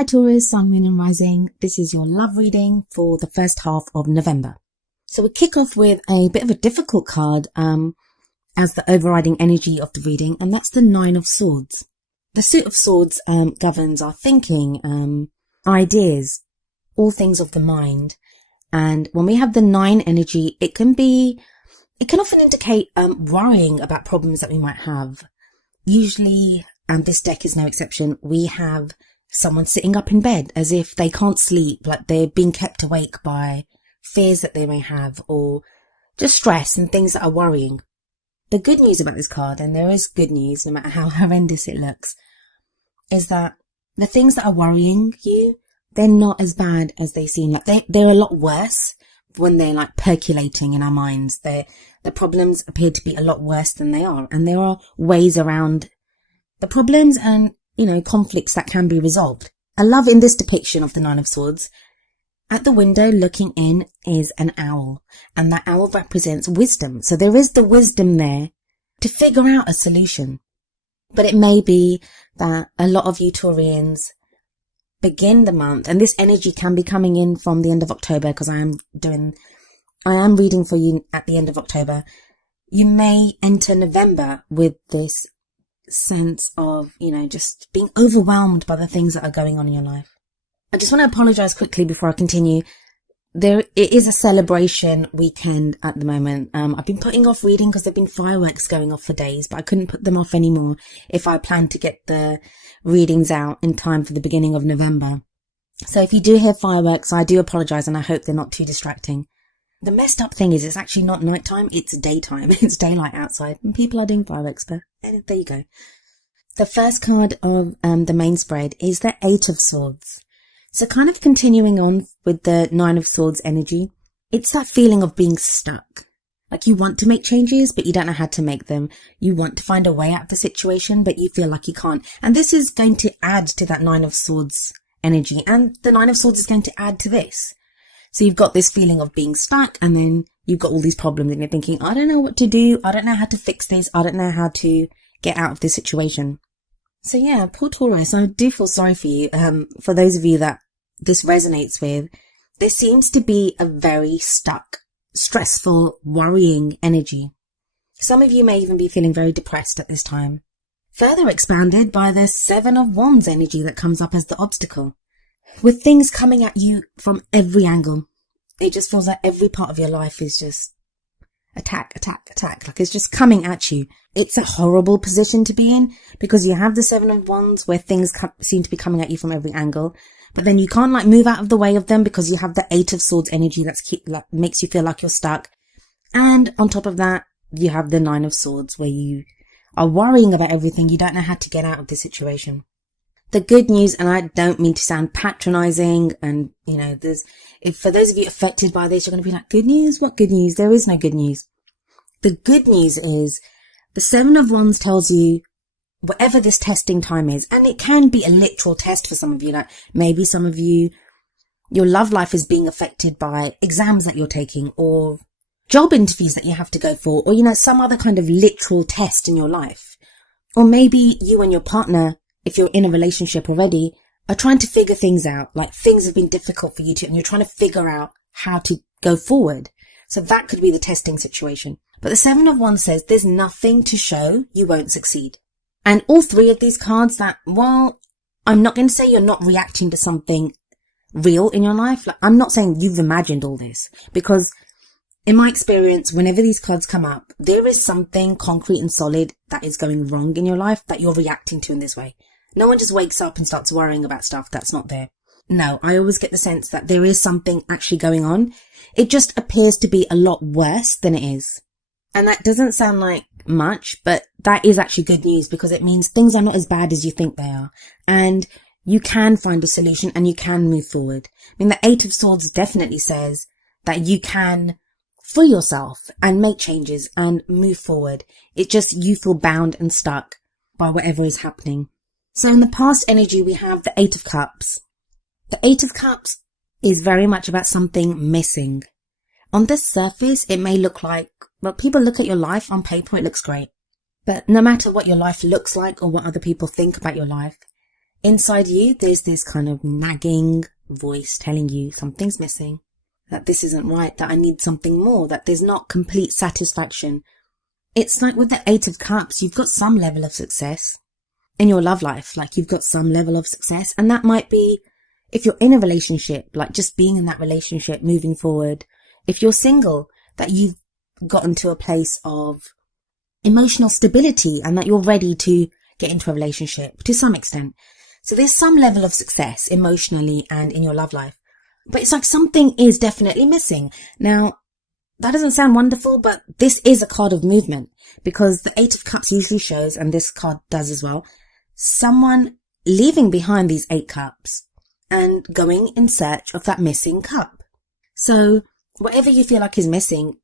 Hi Taurus, Sun, Moon and Rising. This is your love reading for the first half of November. So we kick off with a bit of a difficult card as the overriding energy of the reading, and that's the Nine of Swords. The Suit of Swords governs our thinking, ideas, all things of the mind. And when we have the 9 energy, it can often indicate worrying about problems that we might have. Usually, and this deck is no exception, we have someone sitting up in bed as if they can't sleep, like they're being kept awake by fears that they may have, or just stress and things that are worrying. The good news about this card, and there is good news no matter how horrendous it looks, is that the things that are worrying you, they're not as bad as they seem. Like they're a lot worse when they're like percolating in our minds. The problems appear to be a lot worse than they are, and there are ways around the problems and conflicts that can be resolved. I love in this depiction of the Nine of Swords, at the window looking in is an owl, and that owl represents wisdom. So there is the wisdom there to figure out a solution. But it may be that a lot of you Taurians begin the month, and this energy can be coming in from the end of October, because I am reading for you at the end of October. You may enter November with this sense of, just being overwhelmed by the things that are going on in your life. I just want to apologize quickly before I continue. It is a celebration weekend at the moment. I've been putting off reading because there've been fireworks going off for days, but I couldn't put them off anymore if I planned to get the readings out in time for the beginning of November. So if you do hear fireworks, I do apologize, and I hope they're not too distracting. The messed up thing is it's actually not nighttime, it's daytime. It's daylight outside and people are doing fireworks, but there you go. The first card of the main spread is the Eight of Swords. So kind of continuing on with the Nine of Swords energy, it's that feeling of being stuck. Like you want to make changes, but you don't know how to make them. You want to find a way out of the situation, but you feel like you can't. And this is going to add to that Nine of Swords energy. And the Nine of Swords is going to add to this. So you've got this feeling of being stuck, and then you've got all these problems and you're thinking, I don't know what to do. I don't know how to fix this. I don't know how to get out of this situation. So yeah, poor Taurus, I do feel sorry for you. For those of you that this resonates with, there seems to be a very stuck, stressful, worrying energy. Some of you may even be feeling very depressed at this time. Further expanded by the Seven of Wands energy that comes up as the obstacle. With things coming at you from every angle. It just feels like every part of your life is just attack. Like it's just coming at you. It's a horrible position to be in, because you have the Seven of Wands where things seem to be coming at you from every angle. But then you can't move out of the way of them because you have the Eight of Swords energy that makes you feel like you're stuck. And on top of that, you have the Nine of Swords where you are worrying about everything. You don't know how to get out of the situation. The good news, and I don't mean to sound patronizing, and for those of you affected by this, you're going to be like, good news? What good news? There is no good news. The good news is the Seven of Wands tells you whatever this testing time is, and it can be a literal test for some of you. Like maybe some of you, your love life is being affected by exams that you're taking, or job interviews that you have to go for, or some other kind of literal test in your life. Or maybe you and your partner, if you're in a relationship already, are trying to figure things out. Like things have been difficult for you and you're trying to figure out how to go forward. So that could be the testing situation. But the Seven of Wands says there's nothing to show you won't succeed. And all three of these cards, that while I'm not going to say you're not reacting to something real in your life, I'm not saying you've imagined all this, because in my experience, whenever these cards come up, there is something concrete and solid that is going wrong in your life that you're reacting to in this way. No one just wakes up and starts worrying about stuff that's not there. No, I always get the sense that there is something actually going on. It just appears to be a lot worse than it is. And that doesn't sound like much, but that is actually good news, because it means things are not as bad as you think they are. And you can find a solution and you can move forward. I mean, the Eight of Swords definitely says that you can free yourself and make changes and move forward. It just, you feel bound and stuck by whatever is happening. So in the past energy, we have the Eight of Cups. The Eight of Cups is very much about something missing. On the surface, it may look like, well, people look at your life on paper, it looks great. But no matter what your life looks like or what other people think about your life, inside you, there's this kind of nagging voice telling you something's missing, that this isn't right, that I need something more, that there's not complete satisfaction. It's like with the Eight of Cups, you've got some level of success in your love life, like you've got some level of success. And that might be, if you're in a relationship, like just being in that relationship, moving forward. If you're single, that you've gotten to a place of emotional stability and that you're ready to get into a relationship to some extent. So there's some level of success emotionally and in your love life. But it's like something is definitely missing. Now, that doesn't sound wonderful, but this is a card of movement, because the Eight of Cups usually shows, and this card does as well, someone leaving behind these 8 cups and going in search of that missing cup. So whatever you feel like is missing,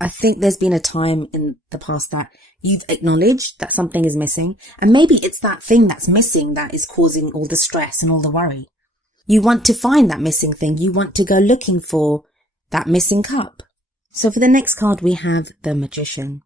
I think there's been a time in the past that you've acknowledged that something is missing, and maybe it's that thing that's missing that is causing all the stress and all the worry. You want to find that missing thing. You want to go looking for that missing cup. So for the next card, we have the Magician.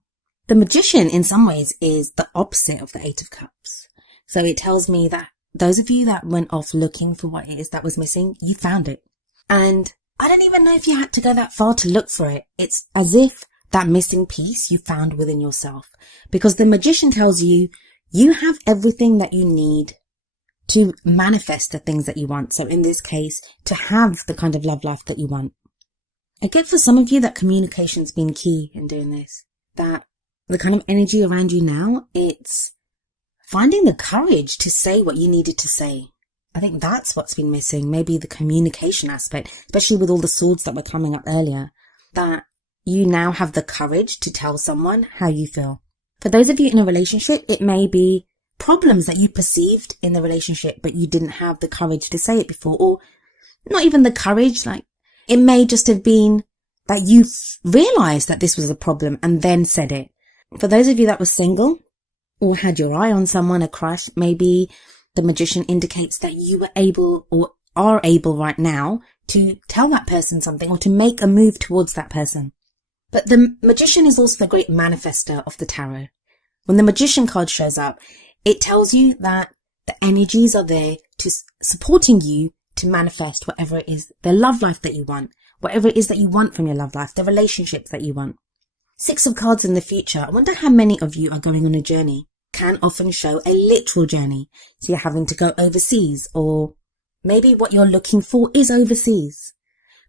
The Magician, in some ways, is the opposite of the Eight of Cups. So it tells me that those of you that went off looking for what it is that was missing, you found it. And I don't even know if you had to go that far to look for it. It's as if that missing piece you found within yourself. Because the Magician tells you, you have everything that you need to manifest the things that you want. So in this case, to have the kind of love life that you want. I get for some of you that communication's been key in doing this. That the kind of energy around you now, it's finding the courage to say what you needed to say. I think that's what's been missing. Maybe the communication aspect, especially with all the swords that were coming up earlier, that you now have the courage to tell someone how you feel. For those of you in a relationship, it may be problems that you perceived in the relationship, but you didn't have the courage to say it before, or not even the courage, like it may just have been that you realized that this was a problem and then said it. For those of you that were single or had your eye on someone, a crush, maybe the Magician indicates that you were able or are able right now to tell that person something or to make a move towards that person. But the Magician is also the great manifester of the tarot. When the Magician card shows up, it tells you that the energies are there to supporting you to manifest whatever it is, the love life that you want, whatever it is that you want from your love life, the relationships that you want. 6 of Cards in the future. I wonder how many of you are going on a journey. Can often show a literal journey. So you're having to go overseas, or maybe what you're looking for is overseas.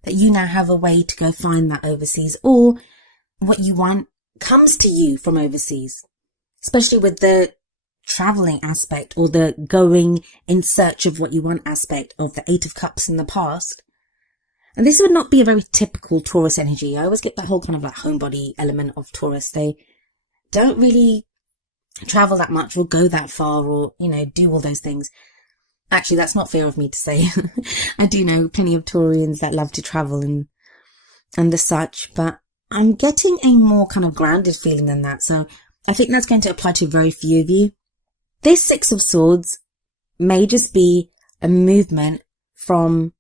That you now have a way to go find that overseas, or what you want comes to you from overseas. Especially with the traveling aspect or the going in search of what you want aspect of the 8 of Cups in the past. And this would not be a very typical Taurus energy. I always get that whole kind of like homebody element of Taurus. They don't really travel that much or go that far or, do all those things. Actually, that's not fair of me to say. I do know plenty of Taurians that love to travel and the such, but I'm getting a more kind of grounded feeling than that. So I think that's going to apply to very few of you. This 6 of Swords may just be a movement from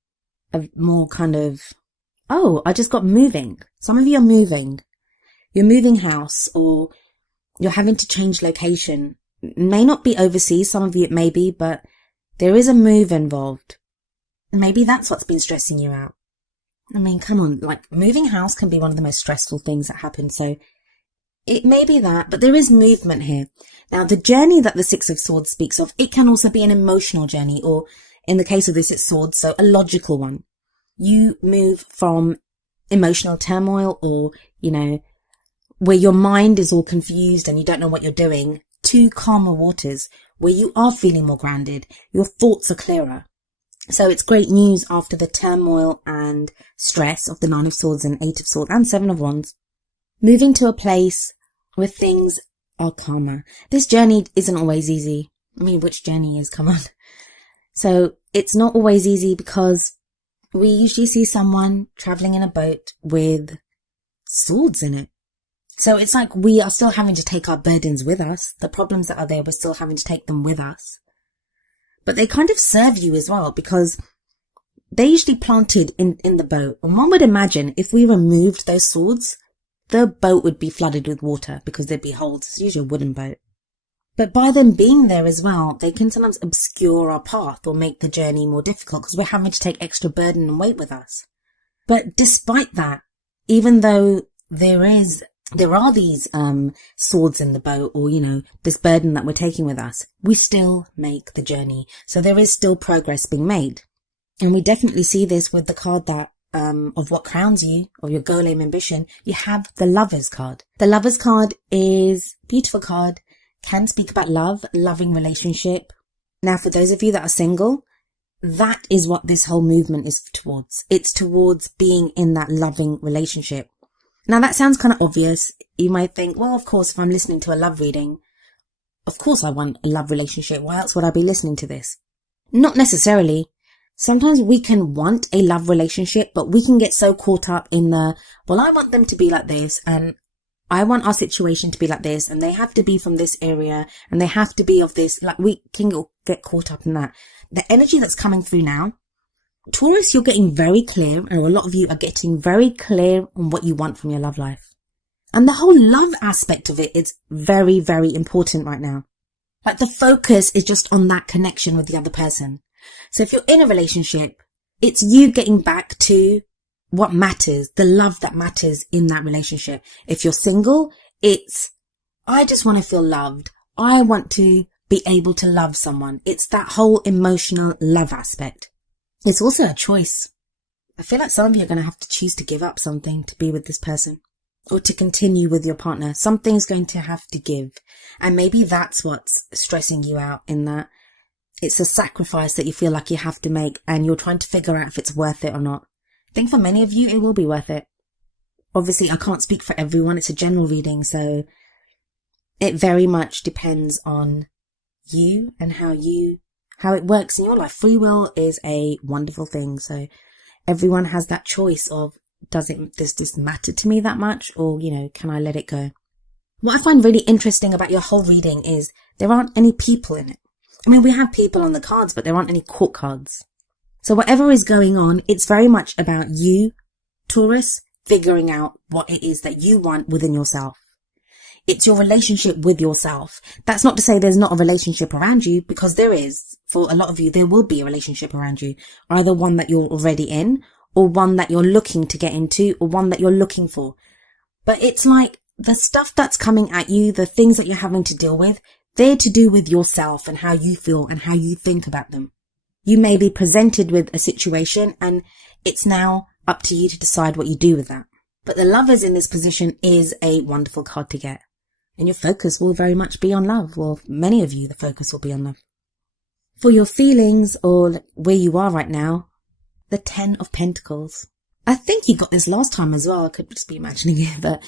a more kind of, I just got moving. Some of you are moving. You're moving house, or you're having to change location. It may not be overseas. Some of you it may be, but there is a move involved. Maybe that's what's been stressing you out. I mean, come on, like moving house can be one of the most stressful things that happen. So it may be that, but there is movement here. Now, the journey that the 6 of Swords speaks of, it can also be an emotional journey, or in the case of this, it's swords, so a logical one. You move from emotional turmoil or, where your mind is all confused and you don't know what you're doing, to calmer waters where you are feeling more grounded. Your thoughts are clearer. So it's great news after the turmoil and stress of the 9 of Swords and 8 of Swords and 7 of Wands. Moving to a place where things are calmer. This journey isn't always easy. I mean, which journey is? Come on. So it's not always easy because we usually see someone traveling in a boat with swords in it. So it's like we are still having to take our burdens with us. The problems that are there, we're still having to take them with us. But they kind of serve you as well because they're usually planted in the boat. And one would imagine if we removed those swords, the boat would be flooded with water because there'd be holes. It's usually a wooden boat. But by them being there as well, they can sometimes obscure our path or make the journey more difficult because we're having to take extra burden and weight with us. But despite that, even though there are these swords in the bow, or, this burden that we're taking with us, we still make the journey. So there is still progress being made. And we definitely see this with the card that of what crowns you, or your goal, aim, ambition. You have the Lovers card. The Lovers card is a beautiful card, can speak about love, loving relationship. Now, for those of you that are single, that is what this whole movement is towards. It's towards being in that loving relationship. Now, that sounds kind of obvious. You might think, well, of course, if I'm listening to a love reading, of course I want a love relationship. Why else would I be listening to this? Not necessarily. Sometimes we can want a love relationship, but we can get so caught up in well, I want them to be like this, and I want our situation to be like this, and they have to be from this area, and they have to be of this. Like, we can get caught up in that. The energy that's coming through now, Taurus, you're getting very clear, and a lot of you are getting very clear on what you want from your love life. And the whole love aspect of it is very, very important right now. Like, the focus is just on that connection with the other person. So if you're in a relationship, it's you getting back to what matters, the love that matters in that relationship. If you're single, it's, I just want to feel loved. I want to be able to love someone. It's that whole emotional love aspect. It's also a choice. I feel like some of you are going to have to choose to give up something to be with this person, or to continue with your partner. Something's going to have to give. And maybe that's what's stressing you out, in that it's a sacrifice that you feel like you have to make, and you're trying to figure out if it's worth it or not. I think for many of you, it will be worth it. Obviously, I can't speak for everyone. It's a general reading, so it very much depends on you and how it works in your life. Free will is a wonderful thing. So everyone has that choice of, does this matter to me that much? Or, can I let it go? What I find really interesting about your whole reading is there aren't any people in it. I mean, we have people on the cards, but there aren't any court cards. So whatever is going on, it's very much about you, Taurus, figuring out what it is that you want within yourself. It's your relationship with yourself. That's not to say there's not a relationship around you, because there is. For a lot of you, there will be a relationship around you. Either one that you're already in, or one that you're looking to get into, or one that you're looking for. But it's like the stuff that's coming at you, the things that you're having to deal with, they're to do with yourself and how you feel and how you think about them. You may be presented with a situation, and it's now up to you to decide what you do with that. But the Lovers in this position is a wonderful card to get. And your focus will very much be on love. Well, many of you, the focus will be on love. For your feelings, or where you are right now, the 10 of Pentacles. I think you got this last time as well. I could just be imagining it. But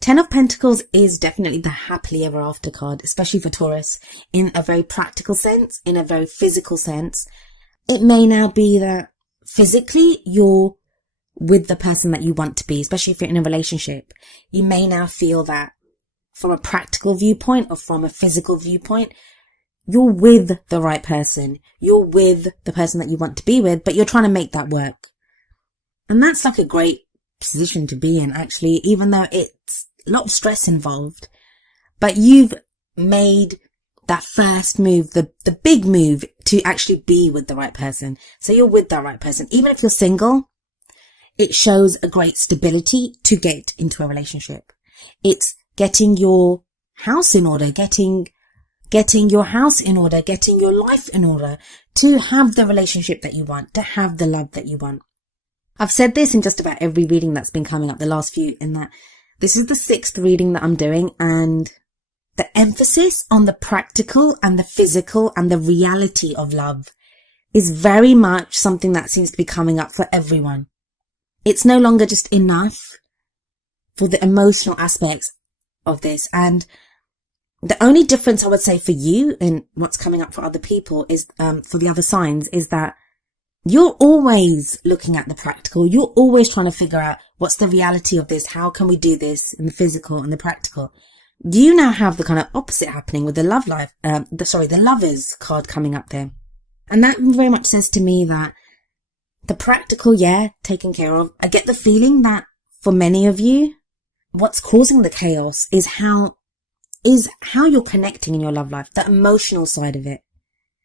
10 of Pentacles is definitely the happily ever after card, especially for Taurus, in a very practical sense, in a very physical sense. It may now be that physically you're with the person that you want to be, especially if you're in a relationship. You may now feel that from a practical viewpoint or from a physical viewpoint, you're with the right person. You're with the person that you want to be with, but you're trying to make that work. And that's like a great position to be in, actually, even though it's a lot of stress involved. But you've made that first move, the big move, to actually be with the right person. So you're with that right person. Even if you're single, it shows a great stability to get into a relationship. It's getting your house in order, getting your house in order, getting your life in order to have the relationship that you want, to have the love that you want. I've said this in just about every reading that's been coming up, the last few, in that this is the 6th reading that I'm doing, and the emphasis on the practical and the physical and the reality of love is very much something that seems to be coming up for everyone. It's no longer just enough for the emotional aspects of this. And the only difference I would say for you and what's coming up for other people is, for the other signs, is that you're always looking at the practical. You're always trying to figure out what's the reality of this. How can we do this in the physical and the practical? You now have the kind of opposite happening with the the Lovers card coming up there. And that very much says to me that the practical, taken care of. I get the feeling that for many of you, what's causing the chaos is how is how you're connecting in your love life, the emotional side of it.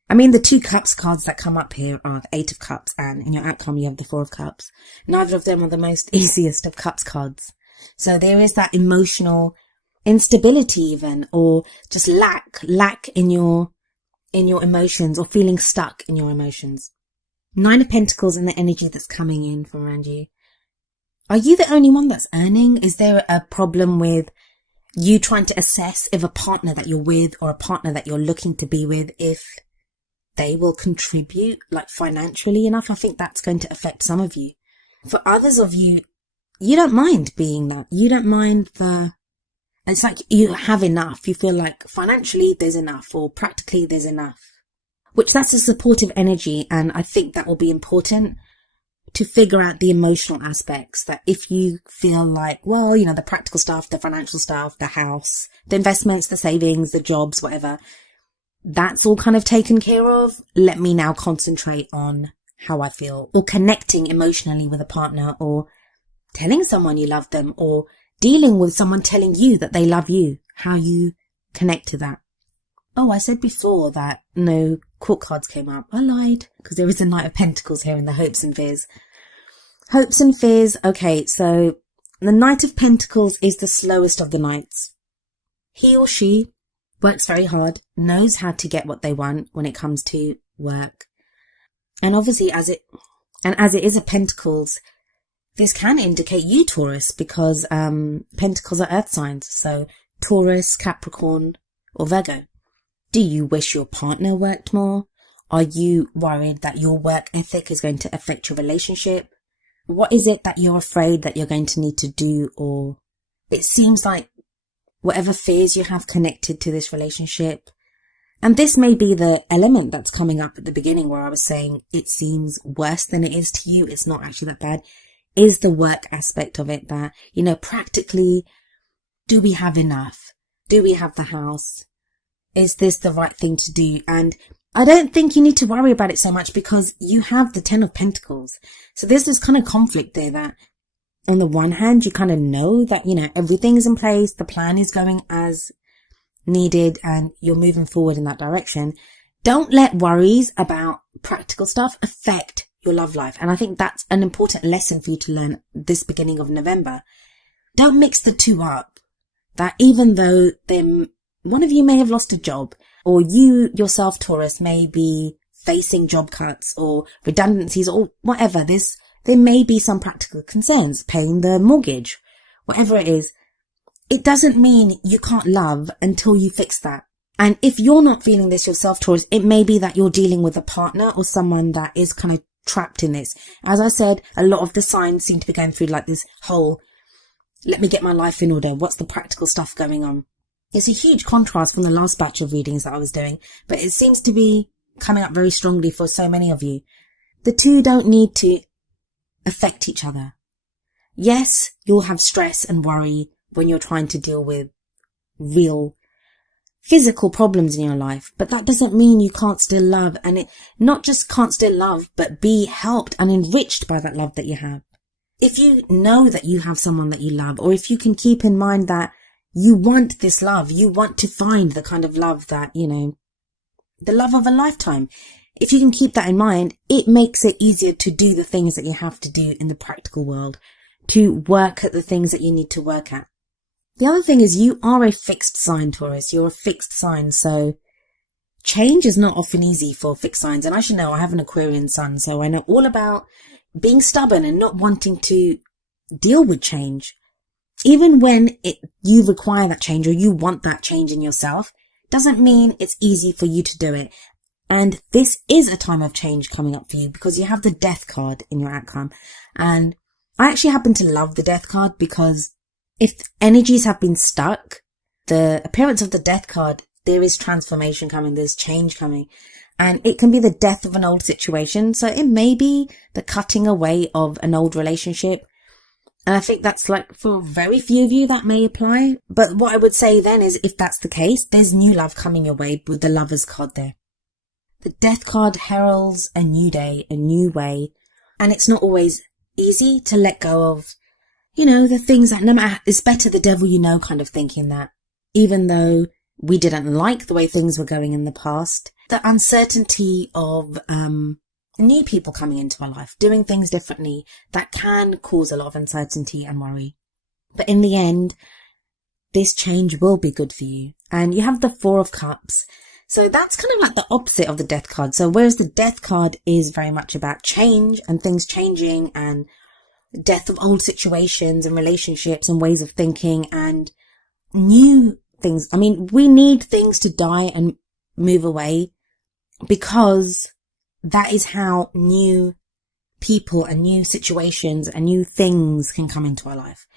I mean, the 2 cups cards that come up here are the 8 of cups, and in your outcome you have the 4 of cups. Neither of them are the most easiest of cups cards. So there is that emotional instability even, or just lack in your emotions, or feeling stuck in your emotions. 9 of Pentacles and the energy that's coming in from around you. Are you the only one that's earning? Is there a problem with you trying to assess if a partner that you're with or a partner that you're looking to be with, if they will contribute like financially enough? I think that's going to affect some of you. For others of you, you don't mind being that. You don't mind it's like you have enough. You feel like financially there's enough, or practically there's enough, which that's a supportive energy. And I think that will be important to figure out the emotional aspects, that if you feel like, well, you know, the practical stuff, the financial stuff, the house, the investments, the savings, the jobs, whatever, that's all kind of taken care of. Let me now concentrate on how I feel, or connecting emotionally with a partner, or telling someone you love them, or dealing with someone telling you that they love you, how you connect to that. Oh, I said before that no court cards came up. I lied, because there is a Knight of Pentacles here in the hopes and fears. Hopes and fears. Okay, so the Knight of Pentacles is the slowest of the knights. He or she works very hard, knows how to get what they want when it comes to work. And obviously as it is a Pentacles, this can indicate you, Taurus, because Pentacles are earth signs. So Taurus, Capricorn, or Virgo. Do you wish your partner worked more? Are you worried that your work ethic is going to affect your relationship? What is it that you're afraid that you're going to need to do? Or it seems like whatever fears you have connected to this relationship, and this may be the element that's coming up at the beginning where I was saying it seems worse than it is to you, it's not actually that bad, is the work aspect of it, that, you know, practically, do we have enough? Do we have the house? Is this the right thing to do? And I don't think you need to worry about it so much, because you have the 10 of Pentacles. So there's this kind of conflict there that on the one hand, you kind of know that, you know, everything's in place, the plan is going as needed, and you're moving forward in that direction. Don't let worries about practical stuff affect your love life. And I think that's an important lesson for you to learn this beginning of November. Don't mix the two up. That even though one of you may have lost a job, or you yourself, Taurus, may be facing job cuts or redundancies or whatever, there may be some practical concerns, paying the mortgage, whatever it is. It doesn't mean you can't love until you fix that. And if you're not feeling this yourself, Taurus, it may be that you're dealing with a partner or someone that is kind of trapped in this. As I said, a lot of the signs seem to be going through like this whole, let me get my life in order. What's the practical stuff going on? It's a huge contrast from the last batch of readings that I was doing, but it seems to be coming up very strongly for so many of you. The two don't need to affect each other. Yes, you'll have stress and worry when you're trying to deal with real physical problems in your life, but that doesn't mean you can't still love, and it not just can't still love, but be helped and enriched by that love that you have. If you know that you have someone that you love, or if you can keep in mind that you want this love, you want to find the kind of love that, you know, the love of a lifetime. If you can keep that in mind, it makes it easier to do the things that you have to do in the practical world, to work at the things that you need to work at. The other thing is you are a fixed sign, Taurus. You're a fixed sign, so change is not often easy for fixed signs. And I should know, I have an Aquarian sun, so I know all about being stubborn and not wanting to deal with change. Even when you require that change, or you want that change in yourself, doesn't mean it's easy for you to do it. And this is a time of change coming up for you, because you have the Death card in your outcome. And I actually happen to love the Death card, because if energies have been stuck, the appearance of the Death card, there is transformation coming, there's change coming. And it can be the death of an old situation. So it may be the cutting away of an old relationship. And I think that's like, for very few of you that may apply. But what I would say then is, if that's the case, there's new love coming your way with the Lovers card there. The Death card heralds a new day, a new way. And it's not always easy to let go of, you know, the things that no matter, it's better the devil you know kind of thinking, that even though we didn't like the way things were going in the past. The uncertainty of new people coming into our life, doing things differently, that can cause a lot of uncertainty and worry. But in the end, this change will be good for you. And you have the Four of Cups. So that's kind of like the opposite of the Death card. So whereas the Death card is very much about change and things changing and death of old situations and relationships and ways of thinking and new things. I mean, we need things to die and move away because that is how new people and new situations and new things can come into our life.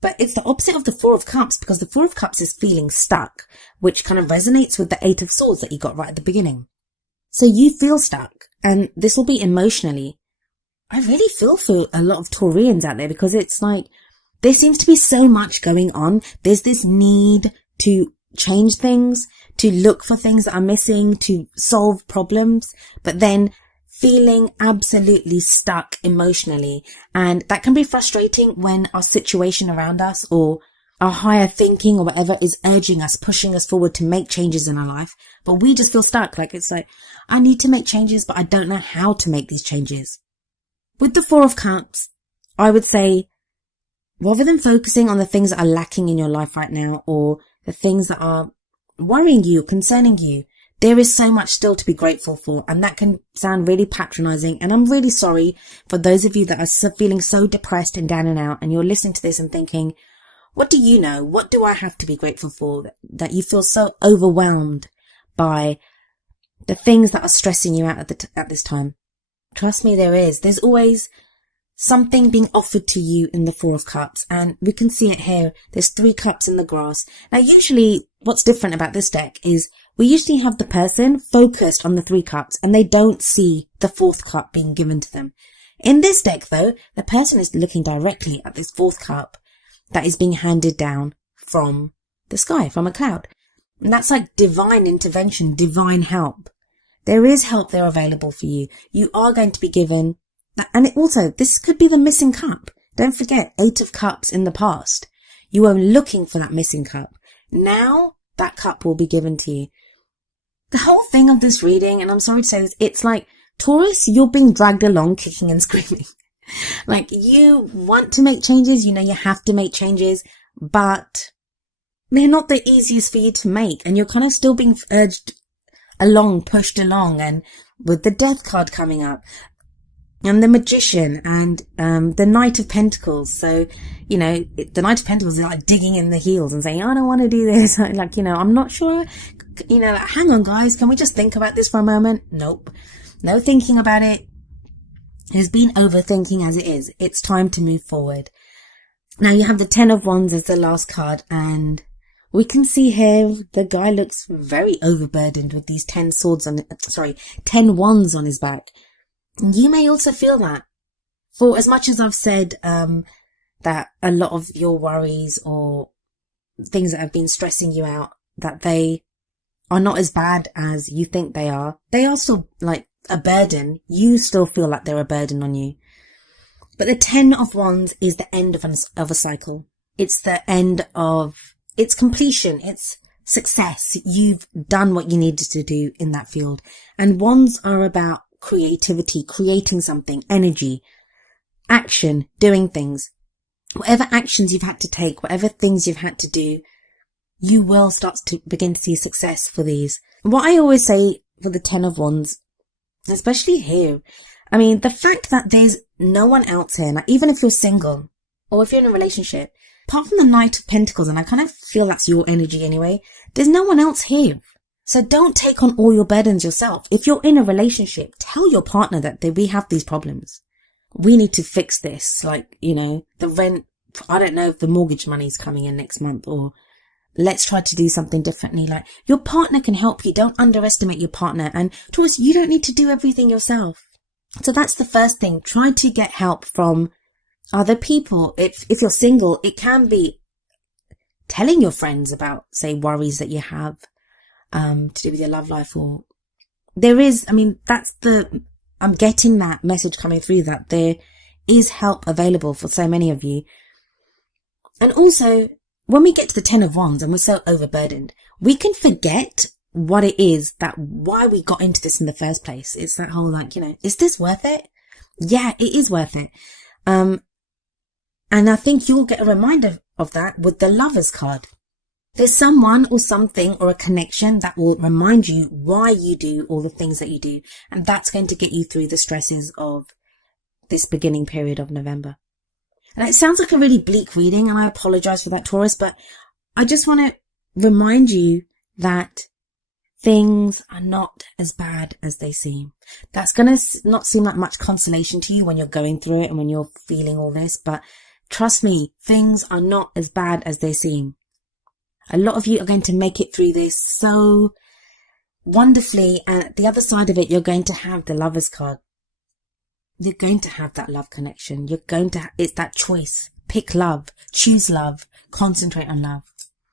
But it's the opposite of the Four of Cups, because the Four of Cups is feeling stuck, which kind of resonates with the Eight of Swords that you got right at the beginning. So you feel stuck, and this will be emotionally. I really feel for a lot of Taurians out there, because it's like there seems to be so much going on. There's this need to change things, to look for things that are missing, to solve problems, but then feeling absolutely stuck emotionally. And that can be frustrating when our situation around us or our higher thinking or whatever is urging us, pushing us forward to make changes in our life. But we just feel stuck. Like it's like, I need to make changes, but I don't know how to make these changes. With the Four of Cups, I would say, rather than focusing on the things that are lacking in your life right now or the things that are worrying you, concerning you, there is so much still to be grateful for, and that can sound really patronizing. And I'm really sorry for those of you that are feeling so depressed and down and out, and you're listening to this and thinking, what do you know? What do I have to be grateful for? That you feel so overwhelmed by the things that are stressing you out at this time. Trust me, there is. There's always something being offered to you in the Four of Cups, and we can see it here. There's 3 cups in the grass. Now, usually what's different about this deck is we usually have the person focused on the 3 cups and they don't see the 4th cup being given to them. In this deck, though, the person is looking directly at this 4th cup that is being handed down from the sky, from a cloud. And that's like divine intervention, divine help. There is help there available for you. You are going to be given, and this could be the missing cup. Don't forget, 8 of Cups in the past. You were looking for that missing cup. Now, that cup will be given to you. The whole thing of this reading, and I'm sorry to say this, it's like, Taurus, you're being dragged along kicking and screaming. Like, you want to make changes, you know you have to make changes, but they're not the easiest for you to make, and you're kind of still being urged along, pushed along, and with the Death card coming up, and the Magician, and the Knight of Pentacles. So, you know, the Knight of Pentacles is like digging in the heels and saying, I don't want to do this. Like, you know, I'm not sure, you know, like, hang on guys, can we just think about this for a moment? Nope. No thinking about it. There's been overthinking as it is. It's time to move forward. Now you have the 10 of Wands as the last card, and we can see here the guy looks very overburdened with these 10 wands on his back. You may also feel that. For as much as I've said that a lot of your worries or things that have been stressing you out, that they are not as bad as you think they are still like a burden. You still feel like they're a burden on you. But the 10 of Wands is the end of a cycle. It's the end of, it's completion. It's success. You've done what you needed to do in that field. And Wands are about creativity, creating something, energy, action, doing things. Whatever actions you've had to take, whatever things you've had to do, you will start to begin to see success for these. What I always say for the 10 of Wands, especially here, I mean, the fact that there's no one else here, like even if you're single or if you're in a relationship, apart from the Knight of Pentacles, and I kind of feel that's your energy anyway, there's no one else here. So don't take on all your burdens yourself. If you're in a relationship, tell your partner that we have these problems. We need to fix this. Like, you know, the rent, I don't know if the mortgage money's coming in next month, or let's try to do something differently. Like, your partner can help you. Don't underestimate your partner. And Taurus, you don't need to do everything yourself. So that's the first thing. Try to get help from other people. If you're single, it can be telling your friends about, say, worries that you have to do with your love life, or there is, I mean, I'm getting that message coming through that there is help available for so many of you. And also, when we get to the 10 of Wands and we're so overburdened, we can forget what it is that why we got into this in the first place. It's that whole like, is this worth it? Yeah, it is worth it. And I think you'll get a reminder of that with the Lovers card. There's someone or something or a connection that will remind you why you do all the things that you do. And that's going to get you through the stresses of this beginning period of November. And it sounds like a really bleak reading, and I apologize for that, Taurus, but I just want to remind you that things are not as bad as they seem. That's going to not seem like much consolation to you when you're going through it and when you're feeling all this, but trust me, things are not as bad as they seem. A lot of you are going to make it through this so wonderfully, and at the other side of it, you're going to have the Lovers card. You're going to have that love connection. It's that choice. Pick love, choose love, concentrate on love.